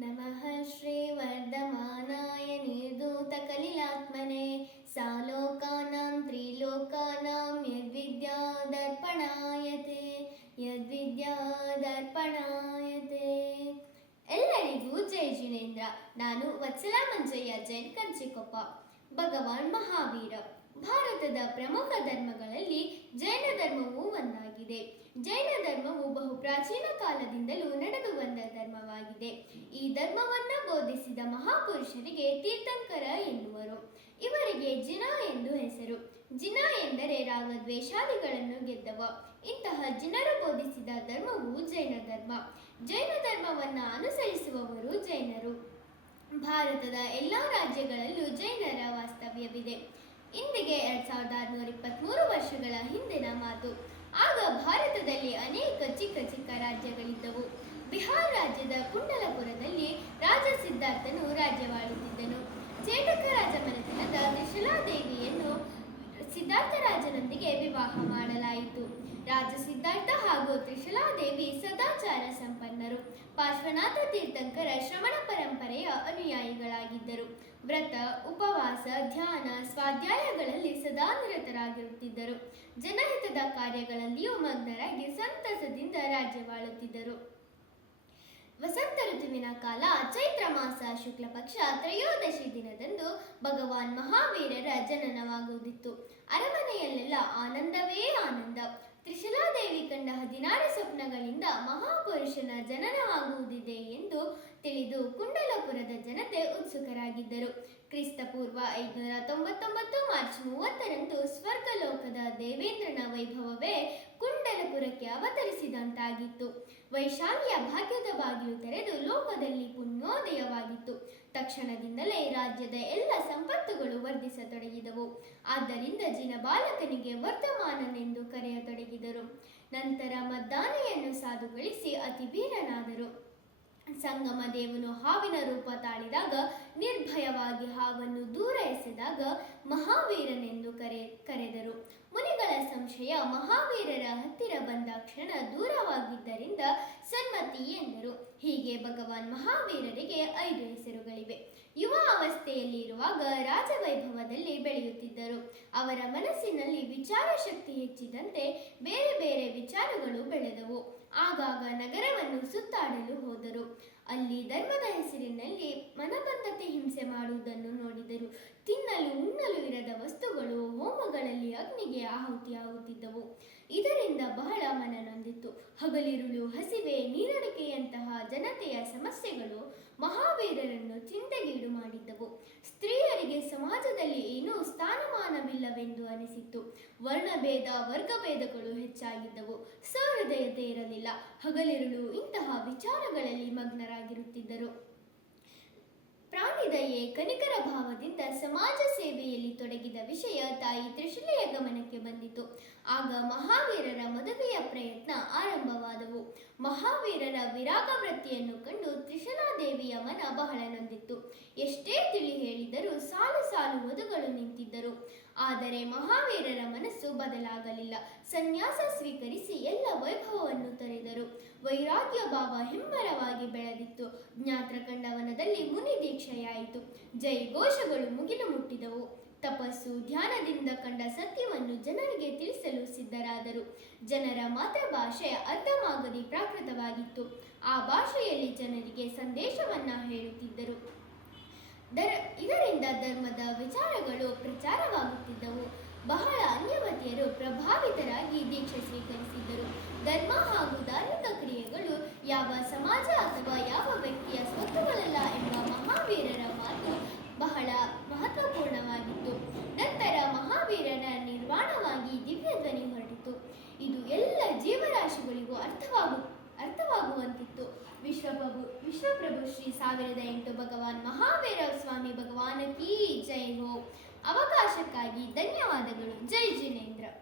नमः श्रीवर्धमानाय निर्धूतकलिलात्मने सालोकानां त्रिलोकानां यद्विद्यादर्पणायते ಯದ್ವಿದ್ಯಾದರ್ಪಣಾಯತೆ ಎಲ್ಲರಿಗೂ ಜೈ ಜಿನೇಂದ್ರ ನಾನು ವತ್ಸಲ ಮಂಜಯ್ಯ ಜೈನ್ ಕಂಚಿಕೊಪ್ಪ ಭಗವಾನ್ ಮಹಾವೀರ ಭಾರತದ ಪ್ರಮುಖ ಧರ್ಮಗಳಲ್ಲಿ ಜೈನ ಧರ್ಮವೂ ಒಂದಾಗಿದೆ. ಜೈನ ಧರ್ಮವು ಬಹು ಪ್ರಾಚೀನ ಕಾಲದಿಂದಲೂ ನಡೆದು ಬಂದ ಧರ್ಮವಾಗಿದೆ. ಈ ಧರ್ಮವನ್ನು ಬೋಧಿಸಿದ ಮಹಾಪುರುಷರಿಗೆ ತೀರ್ಥಂಕರ ಎನ್ನುವರು. ಇವರಿಗೆ ಜಿನ ಎಂದು ಹೆಸರು. ಜಿನ ಎಂದರೆ ರಾಗದ್ವೇಷಾದಿಗಳನ್ನು ಗೆದ್ದವ. ಇಂತಹ ಜಿನರು ಬೋಧಿಸಿದ ಧರ್ಮವು ಜೈನ ಧರ್ಮ. ಜೈನ ಧರ್ಮವನ್ನು ಅನುಸರಿಸುವವರು ಜೈನರು. ಭಾರತದ ಎಲ್ಲ ರಾಜ್ಯಗಳಲ್ಲೂ ಜೈನರ ವಾಸ್ತವ್ಯವಿದೆ. ಇಂದಿಗೆ ಎರಡ್ ಸಾವಿರದ ಆರುನೂರ ಇಪ್ಪತ್ತ್ಮೂರು ವರ್ಷಗಳ ಹಿಂದಿನ ಮಾತು. ಆಗ ಭಾರತದಲ್ಲಿ ಅನೇಕ ಚಿಕ್ಕ ಚಿಕ್ಕ ರಾಜ್ಯಗಳಿದ್ದವು. ಬಿಹಾರ ರಾಜ್ಯದ ಕುಂಡಲಪುರದಲ್ಲಿ ರಾಜ ಸಿದ್ಧಾರ್ಥನು ರಾಜ್ಯವಾಳುತ್ತಿದ್ದನು ಚೇಟಕ ರಾಜಮನೆತನದ ತ್ರಿಶಲಾದೇವಿಯನ್ನು ಸಿದ್ಧಾರ್ಥ ರಾಜನೊಂದಿಗೆ ವಿವಾಹ ಮಾಡಲಾಯಿತು. ರಾಜ ಸಿದ್ಧಾರ್ಥ ಹಾಗೂ ತ್ರಿಶಲಾದೇವಿ ಸದಾಚಾರ ಸಂಪನ್ನರು ಪಾರ್ಶ್ವನಾಥ ತೀರ್ಥಂಕರ ಶ್ರವಣ ಪರಂಪರೆಯ ಅನುಯಾಯಿಗಳಾಗಿದ್ದರು. ವ್ರತ, ಉಪವಾಸ, ಧ್ಯಾನ, ಸ್ವಾಧ್ಯಾಯಗಳಲ್ಲಿ ಸದಾ ನಿರತರಾಗಿರುತ್ತಿದ್ದರು. ಜನಹಿತದ ಕಾರ್ಯಗಳಲ್ಲಿಯೂ ಮಗ್ನರಾಗಿ ಸಂತಸದಿಂದ ರಾಜ್ಯವಾಳುತ್ತಿದ್ದರು. ವಸಂತ ಋತುವಿನ ಕಾಲ ಚೈತ್ರ ಮಾಸ ಶುಕ್ಲ ಪಕ್ಷ ತ್ರಯೋದಶಿ ದಿನದಂದು ಭಗವಾನ್ ಮಹಾವೀರರ ಜನನವಾಗುವುದಿತ್ತು. ಅರಮನೆಯಲ್ಲೆಲ್ಲ ಆನಂದವೇ ಆನಂದ. ತ್ರಿಶಲಾದೇವಿ ಕಂಡ ಹದಿನಾರು ಸ್ವಪ್ನಗಳಿಂದ ಮಹಾಪುರುಷನ ಜನನವಾಗುವುದಿದೆ ಎಂದು ತಿಳಿದು ಕುಂಡಲಪುರದ ಜನತೆ ಉತ್ಸುಕರಾಗಿದ್ದರು. ಕ್ರಿಸ್ತ ಪೂರ್ವ ಐದುನೂರ ತೊಂಬತ್ತೊಂಬತ್ತು ಮಾರ್ಚ್ ಮೂವತ್ತರಂದು ಸ್ವರ್ಗಲೋಕದ ದೇವೇಂದ್ರನ ವೈಭವವೇ ಕುಂಡಲಪುರಕ್ಕೆ ಅವತರಿಸಿದಂತಾಗಿತ್ತು. ವೈಶಾಲಿಯ ಭಾಗ್ಯದ ಬಾಗಿಲು ತೆರೆದು ಲೋಕದಲ್ಲಿ ಪುಣ್ಯೋದಯವಾಗಿತ್ತು. ತಕ್ಷಣದಿಂದಲೇ ರಾಜ್ಯದ ಎಲ್ಲ ಸಂಪತ್ತುಗಳು ವರ್ಧಿಸತೊಡಗಿದವು. ಆದ್ದರಿಂದ ಜಿನ ಬಾಲಕನಿಗೆ ವರ್ತಮಾನನೆಂದು ಕರೆಯತೊಡಗಿದರು. ನಂತರ ಮದ್ದಾನೆಯನ್ನು ಸಾಧುಗಳಿಸಿ ಅತಿ ವೀರನಾದರು ಸಂಗಮ ದೇವನು ಹಾವಿನ ರೂಪ ತಾಳಿದಾಗ ನಿರ್ಭಯವಾಗಿ ಹಾವನ್ನು ದೂರ ಎಸೆದಾಗ ಮಹಾವೀರನೆಂದು ಕರೆ, ಕರೆದರು. ಮುನಿಗಳ ಸಂಶಯ ಮಹಾವೀರರ ಹತ್ತಿರ ಬಂದ ಕ್ಷಣ ದೂರವಾಗಿದ್ದರಿಂದ ಸನ್ಮತಿ ಎಂದರು. ಹೀಗೆ ಭಗವಾನ್ ಮಹಾವೀರರಿಗೆ ಐದು ಹೆಸರುಗಳಿವೆ. ಯುವ ಅವಸ್ಥೆಯಲ್ಲಿ ಇರುವಾಗ ರಾಜವೈಭವದಲ್ಲಿ ಬೆಳೆಯುತ್ತಿದ್ದರು. ಅವರ ಮನಸ್ಸಿನಲ್ಲಿ ವಿಚಾರ ಶಕ್ತಿ ಹೆಚ್ಚಿದಂತೆ ಬೇರೆ ಬೇರೆ ವಿಚಾರಗಳು ಬೆಳೆದವು. ಆಗಾಗ ನಗರವನ್ನು ಸುತ್ತಾಡಲು ಹೋದರು. ಅಲ್ಲಿ ಧರ್ಮದ ಹೆಸರಿನಲ್ಲಿ ಮನಬಂಧತೆ ಹಿಂಸೆ ಮಾಡುವುದನ್ನು ನೋಡಿದರು. ತಿನ್ನಲು, ಉಣ್ಣಲು ಇರದ ವಸ್ತುಗಳು ಹೋಮಗಳಲ್ಲಿ ಅಗ್ನಿಗೆ ಆಹುತಿಯಾಗುತ್ತಿದ್ದವು. ಇದರಿಂದ ಬಹಳ ಮನನೊಂದಿತ್ತು. ಹಗಲಿರುಳು, ಹಸಿವೆ, ನೀರಡಿಕೆಯಂತಹ ಜನತೆಯ ಸಮಸ್ಯೆಗಳು ಮಹಾವೀರರನ್ನು ಚಿಂತೆಗೀಡು ಮಾಡಿದ್ದವು. ಸಮಾಜದಲ್ಲಿ ಏನೂ ಸ್ಥಾನಮಾನವಿಲ್ಲವೆಂದು ಅನಿಸಿತ್ತು. ವರ್ಣಭೇದ, ವರ್ಗಭೇದಗಳು ಹೆಚ್ಚಾಗಿದ್ದವು. ಸಹೃದಯತೆ ಇರಲಿಲ್ಲ. ಹಗಲಿರುಳು ಇಂತಹ ವಿಚಾರಗಳಲ್ಲಿ ಮಗ್ನರಾಗಿರುತ್ತಿದ್ದರು. ಪ್ರಾಣಿದಯೆ ಕನಿಕರ ಭಾವದಿಂದ ಸಮಾಜ ಸೇವೆಯಲ್ಲಿ ತೊಡಗಿದ ವಿಷಯ ತಾಯಿ ತ್ರಿಶಿಲೆಯ ಗಮನಕ್ಕೆ ಬಂದಿತು. ಆಗ ಮಹಾವೀರರ ಮದುವೆಯ ಪ್ರಯತ್ನ ಆರಂಭವಾದವು. ಮಹಾವೀರರ ವಿರಾಗ ವೃತ್ತಿಯನ್ನು ಕಂಡು ತ್ರಿಶಲಾದೇವಿಯ ಮನ ಬಹಳ ನೊಂದಿತ್ತು. ಎಷ್ಟೇ ಸಾಲು ವಧುಗಳು ನಿಂತಿದ್ದರು. ಆದರೆ ಮಹಾವೀರರ ಮನಸ್ಸು ಬದಲಾಗಲಿಲ್ಲ. ಸನ್ಯಾಸ ಸ್ವೀಕರಿಸಿ ಎಲ್ಲ ವೈಭವವನ್ನು ತೊರೆದರು. ವೈರಾಗ್ಯ ಭಾವ ಹೆಮ್ಮರವಾಗಿ ಬೆಳೆದಿತ್ತು. ಜ್ಞಾತ್ರ ಕಂಡವನದಲ್ಲಿ ಮುನಿ ದೀಕ್ಷೆಯಾಯಿತು. ಜೈ ಘೋಷಗಳು ಮುಗಿಲು ಮುಟ್ಟಿದವು. ತಪಸ್ಸು ಧ್ಯಾನದಿಂದ ಕಂಡ ಸತ್ಯವನ್ನು ಜನರಿಗೆ ತಿಳಿಸಲು ಸಿದ್ಧರಾದರು. ಜನರ ಮಾತೃಭಾಷೆ ಅರ್ಧಮಾಗದಿ ಪ್ರಾಕೃತವಾಗಿತ್ತು. ಆ ಭಾಷೆಯಲ್ಲಿ ಜನರಿಗೆ ಸಂದೇಶವನ್ನ ಹೇಳುತ್ತಿದ್ದರು. ದರ ಇದರಿಂದ ಧರ್ಮದ ಬಹಳ ಅನ್ಯವತಿಯರು ಪ್ರಭಾವಿತರಾಗಿ ದೀಕ್ಷೆ ಸ್ವೀಕರಿಸಿದ್ದರು. ಧರ್ಮ ಹಾಗೂ ಧಾರ್ಮಿಕ ಕ್ರಿಯೆಗಳು ಯಾವ ಸಮಾಜ ಅಥವಾ ಯಾವ ವ್ಯಕ್ತಿಯ ಸ್ವತ್ತುಗಳಲ್ಲ ಎಂಬ ಮಹಾವೀರರ ಮಾತು ಬಹಳ ಮಹತ್ವಪೂರ್ಣವಾಗಿತ್ತು. ನಂತರ ಮಹಾವೀರನ ನಿರ್ವಾಣವಾಗಿ ದಿವ್ಯ ಧ್ವನಿ ಹೊರಟಿತು. ಇದು ಎಲ್ಲ ಜೀವರಾಶಿಗಳಿಗೂ ಅರ್ಥವಾಗು, ಅರ್ಥವಾಗುವಂತಿತ್ತು. ವಿಶ್ವಪ್ರಭು ವಿಶ್ವಪ್ರಭು ಶ್ರೀ ಸಾವಿರದ ಎಂಟು ಭಗವಾನ್ ಮಹಾವೀರ ಸ್ವಾಮಿ ಭಗವಾನ ಕೀ ಜೈ ಹೋ. ಅವಕಾಶಕ್ಕಾಗಿ ಧನ್ಯವಾದಗಳು. ಜೈ ಜಿನೇಂದ್ರ.